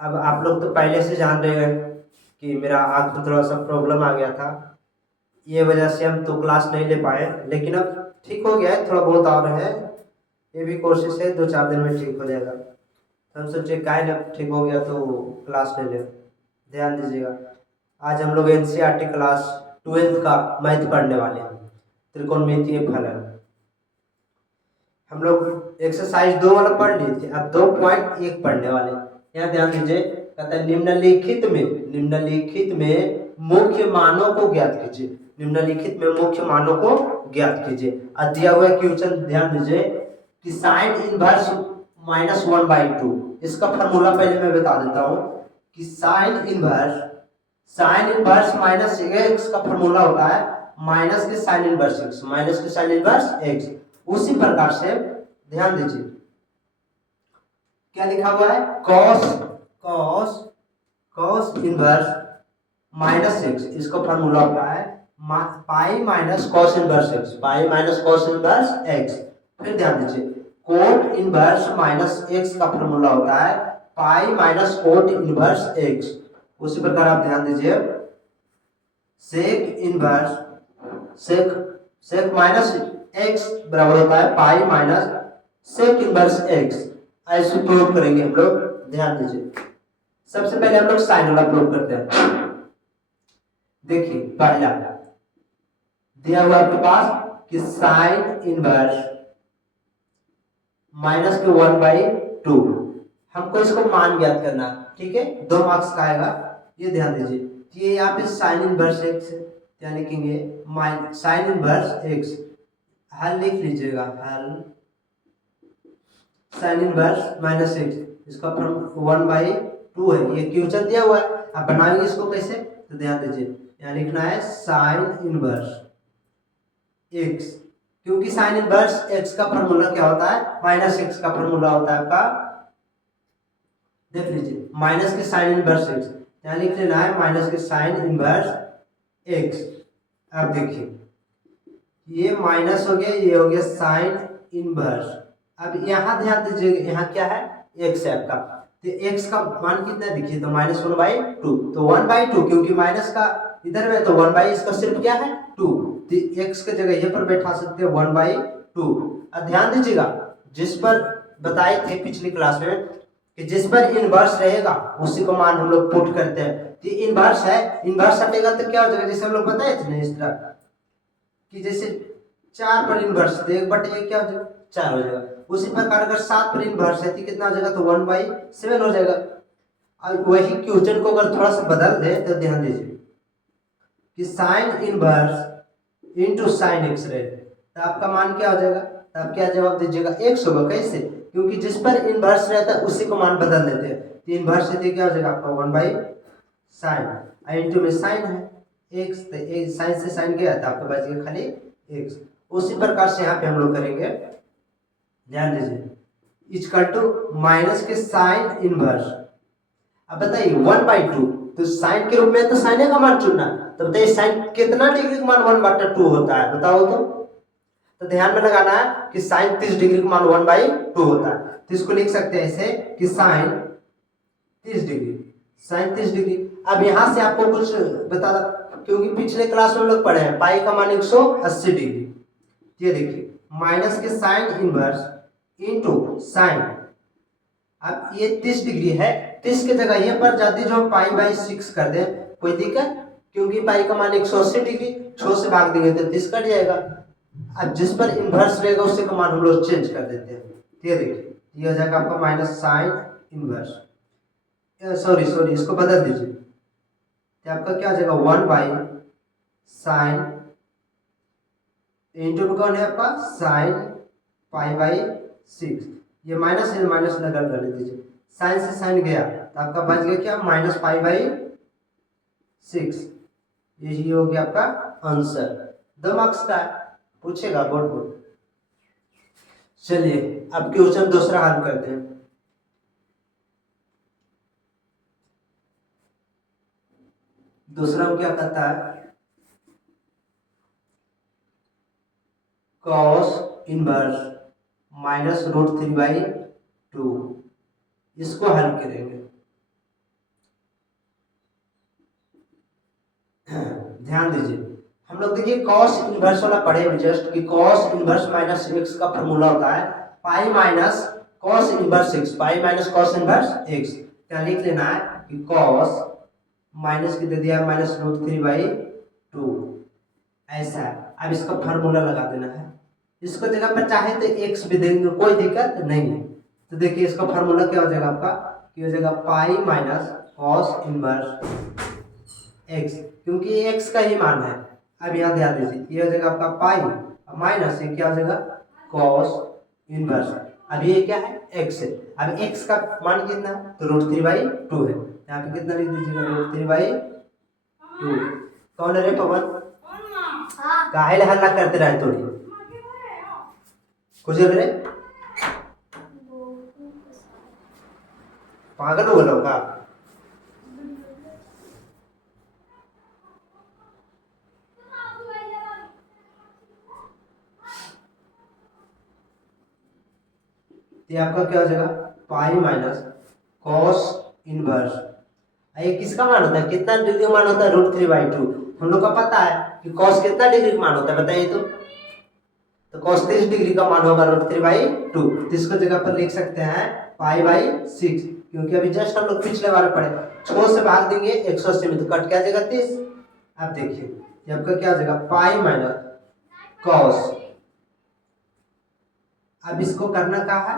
अब आप लोग तो पहले से जान रहे हैं कि मेरा आँख में थोड़ा सा प्रॉब्लम आ गया था, ये वजह से हम तो क्लास नहीं ले पाए, लेकिन अब ठीक हो गया है, थोड़ा बहुत और है, ये भी कोशिश है 2-4 दिन में ठीक हो जाएगा। तो हम सोचे काहे ना ठीक हो गया तो क्लास ले ले। ध्यान दीजिएगा, आज हम लोग एनसीईआरटी क्लास 12th का मैथ पढ़ने वाले हैं, त्रिकोणमितीय फलन। हम लोग एक्सरसाइज 2 वाला पढ़ लिए थे, अब 2.1 पढ़ने वाले। यहाँ ध्यान दीजिए, कहता है निम्नलिखित में मुख्य मानों को ज्ञात कीजिए। निम्नलिखित में मुख्य मानों को ज्ञात कीजिए। दिया हुआ क्वेश्चन ध्यान दीजिए कि साइन इनवर्स -1/2, इसका फॉर्मूला पहले मैं बता देता हूँ कि साइन इनवर्स माइनस एक्स का फॉर्मूला होता है माइनस के साइन इनवर्स एक्स। उसी प्रकार से ध्यान दीजिए क्या लिखा हुआ है, कॉस इनवर्स -x, इसका फॉर्मूला होता है pi minus cos inverse x। फिर ध्यान दीजिए कोट इनवर्स -x का फॉर्मूला होता है pi minus cot inverse x। उसी प्रकार आप ध्यान दीजिए सेक माइनस x बराबर होता है pi minus sec inverse x। ऐसे प्रूव करेंगे हम लोग। ध्यान दीजिए, सबसे पहले हम लोग साइन वाला प्रूव करते हैं। देखिए पहला दिया हुआ आपके पास कि साइन इनवर्स माइनस के 1/2, हमको इसको मान ज्ञात करना, ठीक है, 2 मार्क्स का आएगा। ये ध्यान दीजिए, ये यहाँ पे साइन इनवर्स एक्स है, क्या लिखेंगे साइन इनवर्स एक्स। हल लिख लीजिएगा, हल साइन इनवर्स माइनस एक्स, इसका फॉर्म 1/2 है। ये क्वेश्चन दिया हुआ है, अब बनाएंगे इसको कैसे, तो ध्यान दीजिए यहाँ लिखना है साइन इनवर्स एक्स, क्योंकि साइन इनवर्स एक्स का फॉर्मूला क्या होता है, माइनस एक्स का फॉर्मूला होता है आपका, देख लीजिए माइनस के साइन इनवर्स एक्स, यहाँ लिख लेना है माइनस के साइन इनवर्स एक्स। अब देखिए ये माइनस हो गया, ये हो गया साइन इनवर्स। अब यहाँ ध्यान दीजिएगा, यहाँ क्या है, एक्स है आपका, तो एक्स का मान कितना दिखिए, तो -1/2, तो 1/2 क्योंकि माइनस का इधर में, तो 1/, इसका सिर्फ क्या है 2, तो एक्स के जगह ये पर बैठा सकते हैं 1/2। अब ध्यान दीजिएगा, जिस पर बताए थे पिछली क्लास में कि जिस पर इनवर्स रहेगा उसी को मान हम लोग पुट करते हैं। तो इनवर्स है, इनवर्स हटेगा तो क्या हो जाएगा, जैसे हम लोग बताए थे ना इस तरह कि जैसे 4 पर इनवर्स, तो 1/, क्या हो जाएगा 4 हो जाएगा। उसी प्रकार अगर 7 पर इनवर्स है तो कितना हो जाएगा, तो 1/7 हो जाएगा। अब वही क्वेश्चन को अगर थोड़ा सा बदल दे तो ध्यान दीजिए कि sine inverse into sine x रहे, तो आपका मान क्या हो जाएगा, तो आप क्या जवाब दीजिएगा, एक्स होगा। कैसे, क्योंकि जिस पर इनवर्स रहता है उसी को मान बदल देते हैं, तो इनवर्स है तो क्या हो जाएगा आपका 1/sin, इंटू में साइन है एक्स, तो साइन से साइन गया तो आपका बच गया खाली एक्स। उसी प्रकार से यहाँ पे हम लोग करेंगे, ध्यान दीजिए इक्वल टू माइनस के साइन इनवर्स। अब बताइए 1/2, तो साइन के रूप में तो साइन का मान चुनना, तो बताइए साइन कितना डिग्री का मान 1/2 होता है, बताओ तो ध्यान में लगाना है कि साइन 30 डिग्री का मान 1/2 होता है, तो इसको लिख सकते हैं ऐसे कि साइन 30 डिग्री। अब यहां से आपको कुछ बता, क्योंकि पिछले क्लास में हम लोग पढ़े हैं पाई का मान 180 डिग्री। ये देखिए माइनस के साइन इनवर्स इंटू साइन, अब ये 30 डिग्री है, 30 के जगह ये पर जाती जो हम पाई/6 कर दे, कोई दिक्कत, क्योंकि पाई का मान 180 डिग्री, 6 से भाग देंगे तो 30 कट जाएगा। अब जिस पर इनवर्स रहेगा उसी का मान हम लोग चेंज कर देते हैं। ये देखिए ये हो जाएगा आपका माइनस साइन इनवर्स, सॉरी इसको बदल दीजिए, तो आपका क्या हो जाएगा 1/sin इंटू कौन है आपका साइन पाई/6, ये माइनस है, माइनस लगा कर दीजिए, साइन से साइन गया तो आपका बच गया क्या -पाई/6। यही हो गया आपका आंसर। 2 मार्क्स का पूछेगा बोर्ड। चलिए अब क्वेश्चन दूसरा हल करते हैं। दूसरा हम क्या कहता है, cos इनवर्स -√3/2, इसको हल करेंगे। कॉस इनवर्स वाला पढ़े अभी जस्ट कि कॉस इनवर्स माइनस एक्स का फॉर्मूला होता है pi minus cos inverse x, pi minus cos inverse x. क्या लिख लेना है कि कॉस माइनस की दे दिया माइनस रूट 3/2 ऐसा है। अब इसका फार्मूला लगा देना है, इसको जगह पर चाहे तो एक्स भी देंगे कोई दिक्कत नहीं है। तो देखिए इसका फार्मूला क्या हो जाएगा आपका, कि हो जाएगा pi minus cos inverse x, क्योंकि एक्स का ही मान है। अब यहाँ ध्यान दीजिए ये हो जाएगा आपका पाई माइनस ये क्या हो जाएगा कॉस इनवर्स। अब ये क्या है एक्स है। अब एक्स का मान कितना तो रूट 3/2 है। यहाँ पे कितना लिख दीजिएगा रूट 3/2। कौन है रे पवन, काहे हल्ला करते रहे थोड़ी कुछ रे, पागल हो गए का। ये आपका क्या हो जाएगा पाई माइनस कॉस इनवर्स। ये किसका मान होता है, कितना डिग्री का मान होता है रूट 3/2। हम लोग का पता है कि कॉस कितना डिग्री का मान होता है बताइए तो कॉस 30 डिग्री का मान होगा रूट 3/2। तो इसको जगह पर लिख सकते हैं पाई/6, क्योंकि अभी जस्ट हम लोग पिछले बार पढ़े 6 से भाग देंगे 180 में तो कट क्या जाएगा 30। अब देखिए आपका क्या हो जाएगा पाई माइनस कॉस। अब इसको करना क्या है,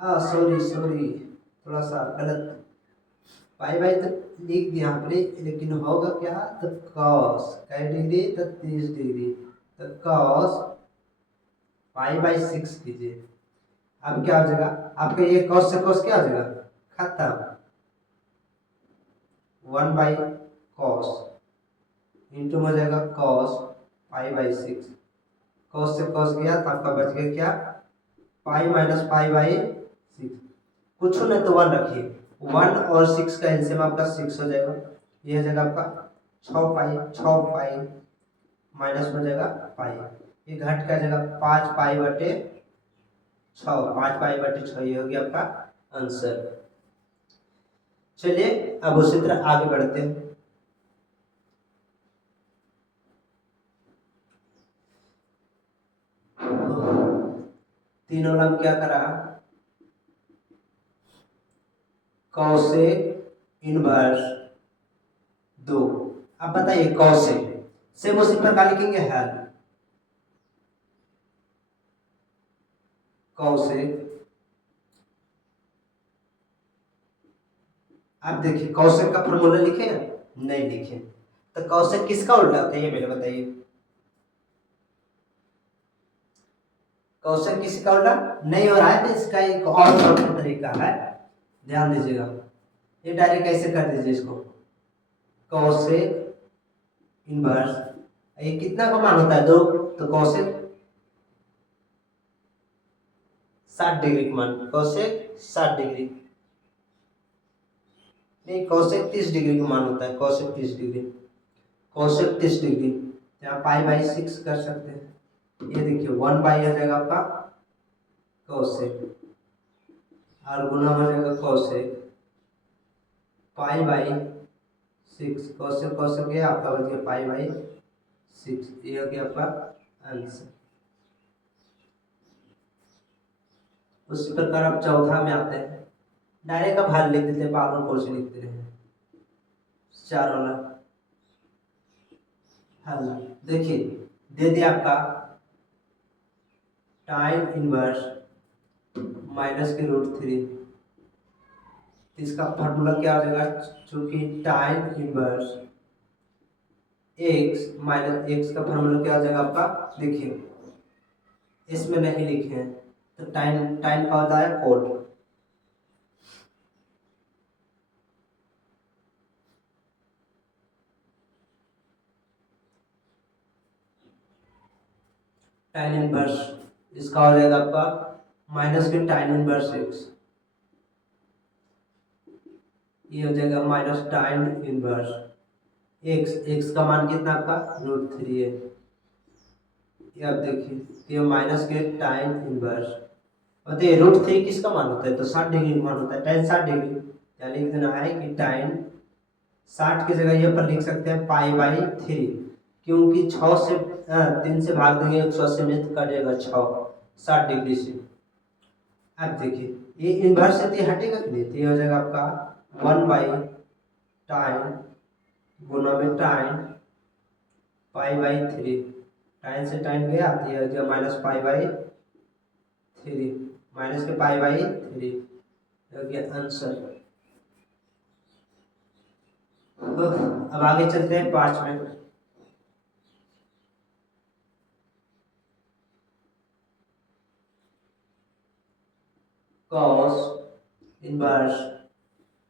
सॉरी थोड़ा सा गलत, पाई तो लिख दिया यहाँ पे लेकिन होगा क्या तो कॉस कई डिग्री तो 30 डिग्री तो कॉस पाई/6 कीजिए। अब क्या हो जाएगा आपका ये कॉस से कॉस क्या हो जाएगा खत्म, 1/cos इंटू हो जाएगा कॉस पाई/6। कॉस से कॉस गया तो आपका बच गया क्या पाई माइनस पाई/6। कुछ नहीं तो 1 रखिए, 1 और 6 का एलसीएम आपका 6 हो जाएगा। ये हो जाएगा आपका 6 पाई माइनस हो जाएगा पाई, ये घट का जाएगा 5 पाई/6, 5 पाई/6 ये हो गया आपका आंसर। चलिए अब उसी तरह आगे बढ़ते हैं। तीनों में क्या करा कॉसेक इनवर्स 2। अब बताइए कॉसेक सेम उसी प्रकार लिखेंगे हेल कॉसेक। अब देखिए कॉसेक का फॉर्मूला लिखे नहीं लिखे तो कॉसेक किसका उल्टा होता है ये मेरे बताइए, कॉसेक किसका उल्टा नहीं हो रहा है तो इसका एक और तरीका है, ध्यान दीजिएगा। ये डायरेक्ट कैसे कर दीजिए इसको कॉसेक इनवर्स, ये कितना का मान होता है 2 तो कॉसेक 60 डिग्री का मान, कॉसेक 60 डिग्री नहीं कॉसेक 30 डिग्री का मान होता है, कॉसेक 30 डिग्री, कॉसेक 30 डिग्री यहाँ पाई/6 कर सकते हैं। ये देखिए 1/, हो जाएगा आपका कॉसेक और गुना हो जाएगा कॉसेक पाई/6, कॉसेक कॉसेक ये आपका बच गया पाई/6, ये हो गया आपका आंसर। उसी प्रकार आप चौथा में आते हैं, डायरेक्ट आप हल लिख देते हैं, बार बार क्वेश्चन लिखते रहे 4 वाला हल। देखिए दे दिया आपका टाइम इनवर्स माइनस के रूट 3, इसका फार्मूला क्या हो जाएगा चूंकि time inverse x minus x का फार्मूला क्या हो जाएगा आपका, देखिए इसमें नहीं लिखे हैं तो टाइम टाइम का होता है कोड, टाइम इनवर्स इसका हो जाएगा आपका माइनस के टाइम इनवर्स एक्स, ये हो जाएगा minus time inverse x, x का मान कितना आपका रूट 3 है। ये आप देखिए ये माइनस के टाइम इनवर्स, बताइए रूट 3 किसका मान होता है तो 60 डिग्री का मान होता है, tan 60 डिग्री। क्या लिख देना है कि tan 60 की जगह ये पर लिख सकते हैं पाई/3, क्योंकि 6 से 3 से भाग देंगे 180 में तो कटेगा 60 डिग्री से। अब देखिए ये इन्वर्स से तो हटेगा कि नहीं, तो ये हो जाएगा आपका 1/tan गुना में tan π/3, tan से tan गया तो ये हो गया -π/3, माइनस के π/3 हो गया आंसर। अब आगे चलते हैं 5 में। cos इनवर्स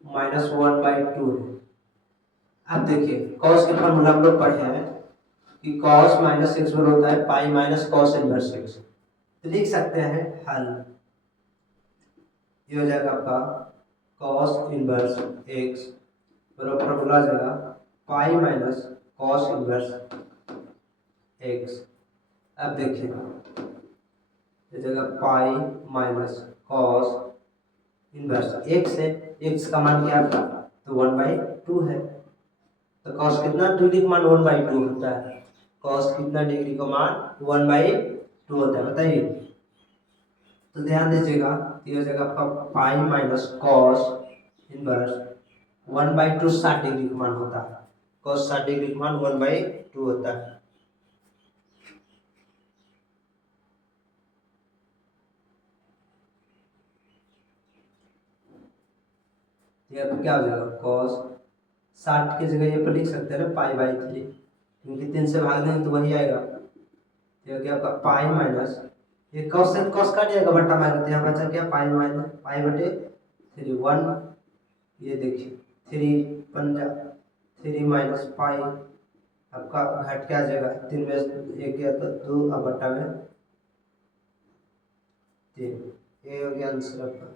-1/2 है। अब देखिए cos के फॉर्मूला हम लोग पढ़े हैं कि cos माइनस एक्स बराबर होता है pi minus cos inverse x. तो लिख सकते हैं हल, ये हो जाएगा आपका cos इनवर्स एक्स बराबर फॉर्मूला आ जाएगा pi minus cos inverse x. अब देखिए ये जगह pi minus cos inverse x है, एक्स का मान क्या था तो 1/2 है। तो cos कितना डिग्री का मान 1/2 होता है, cos कितना डिग्री का मान 1/2 होता है बताइए। तो ध्यान दीजिएगा ये हो जाएगा आपका pi minus cos inverse 1/2 60 degree का मान होता है, cos 60 डिग्री का मान 1/2 होता है। यहाँ पे क्या हो जाएगा cos 60 की जगह ये पर लिख सकते हैं ना π/3, क्योंकि 3 से भाग देंगे तो वही आएगा। ये हो गया आपका पाई माइनस ये cos से cos कट जाएगा बट्टा माइनस, यहाँ बचा क्या पाई माइनस π/3 1, ये देखिए 3 माइनस पाई आपका घट के आ जाएगा, 3 में 1 गया तो 2 अब बट्टा में 3, ये हो गया आंसर आपका।